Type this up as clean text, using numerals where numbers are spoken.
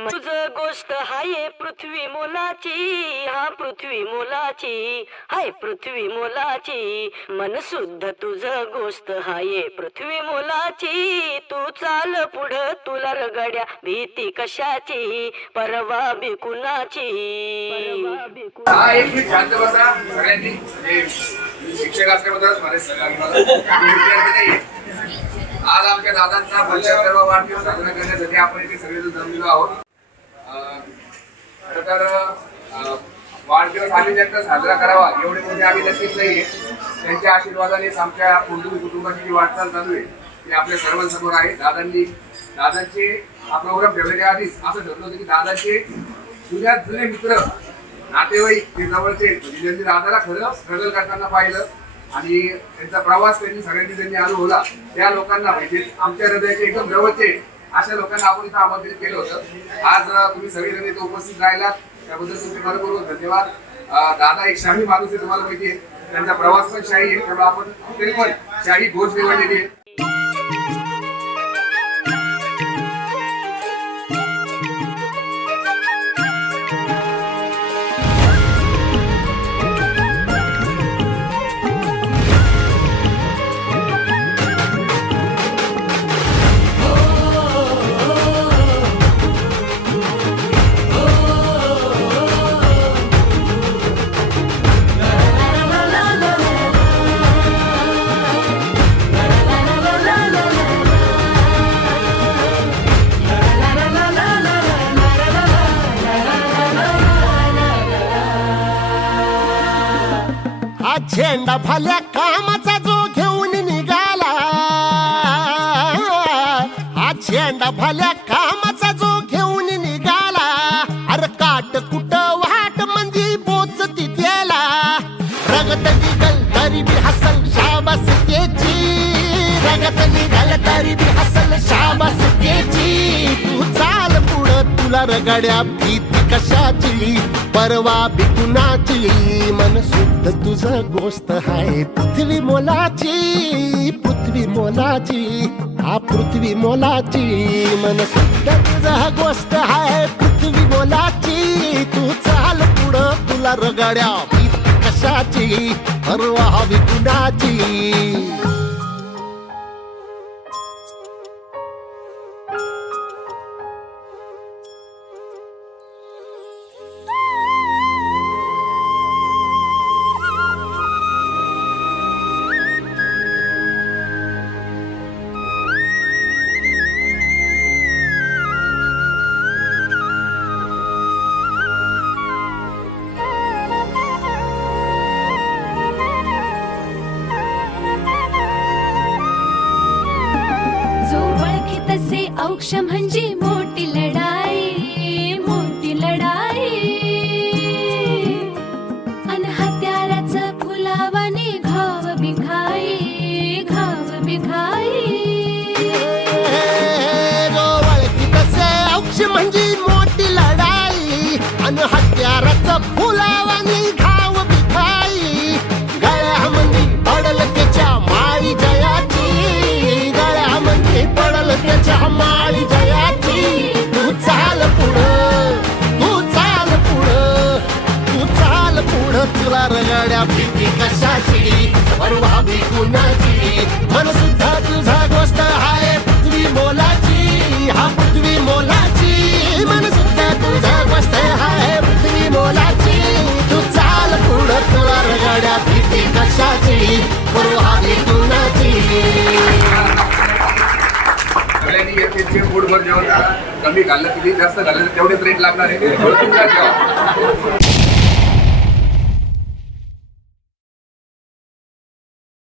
तुझ गोष्ट हाय पृथ्वी मोलाची, हा पृथ्वी मोलाची, हाय पृथ्वी मोलाची. मन शुद्ध तुझ गोष्ट हाय पृथ्वी मोलाची. तू चाल पुढं तुला रगड्या भीती कशाची, परवा बी कुणाची. हा एक मिनिट शांत बसा सगळ्यांनी. शिक्षक असल्याबद्दल माझे विद्यार्थी नाहीये. आज आमच्या दादांचा 75वा वाढदिवस साजरा करण्यासाठी आपण इथे सगळेजण जमलेलो आहोत. खरं तर वाढदिवस आम्ही त्यांचा साजरा करावा एवढे मोठे आम्ही नक्कीच नाहीये. त्यांच्या आशीर्वादानेच आमच्या कुटुंब कुटुंबाची जी वाटचाल चालू आहे ती आपल्या सर्वांसमोर आहे. दादांचे हा प्रोग्राम ठेवण्याच्या आधीच असं ठरलं होतं की दादांचे जुन्यात जुने मित्र नातेवाईक ते जवळचे म्हणजे ज्यांनी दादाला खरं स्ट्रगल करताना पाहिलं आणि त्यांचा प्रवास सगळ्यांनी अनुभवला त्या लोकांना म्हणजे आमच्या हृदयाचे एकदम जवळचे अशा लोकांना आपण इथं आमंत्रित केलं होतं. आज तुम्ही सगळेजण इथे उपस्थित राहिलात त्याबद्दल तुमचे मनपूर्वक धन्यवाद. दादा एक शाही माणूस आहे, तुम्हाला माहिती आहे. त्यांचा प्रवास पण शाही आहे, त्यामुळे आपण तरी पण शाही घोष निवडलेली आहे. झेंडा भल्या कामाचा जो घेऊन निघाला, हा झेंडा भल्या कामाचा जो घेऊन निघाला. अरे काट कुट वाट मंदी बोचती त्याला, रगत निघल तरी बी हसल शाबास त्याची, रगत निघल तरी बी हसल शाबास त्याची. तू चाल पुढं तुला रगड्या भीती कशाची, परवा बी कुणाची. मन शुद्ध तुझं गोष्ट हाय पृथ्वी मोलाची, पृथ्वी मोलाची, हा पृथ्वी मोलाची. मन शुद्ध तुझं गोष्ट हाय पृथ्वी मोलाची. तू चाल पुढं तुला रगड्या भीती कशाची, परवा बी कुणाची. औक्ष म्हणजे मोठी लढाई, मोठी लढाई. अन हत्याराचं फुलावाने घाव बिघाई, घाव बिघाई. औक्ष म्हणजे मोठी लढाई अन हत्याराचं फुलावाने घाव बिघाई. गळ्यामध्ये पडल त्याच्या माळी जयाची, गळ्यामध्ये पडल त्याच्या माळी जयाची. तू चाल पुढं, तू चाल पुढं, तू चाल पुढं तुला रगड्या भीती कशाची, परवा बी कुणाची. मन सुद्धा तुझा गोष्ट हाय पृथ्वी मोलाची, हा पृथ्वी मोलाची. मन सुद्धा तुझा गोष्ट हाय पृथ्वी मोलाची. तू चाल पुढं तुला रगड्या भीती कशाची, परवा बी कुणाची. सगळ्यांनी एक फूडवर जेवण कमी घाललं किती जास्त घाललं तेवढेच रेट लागणार आहे.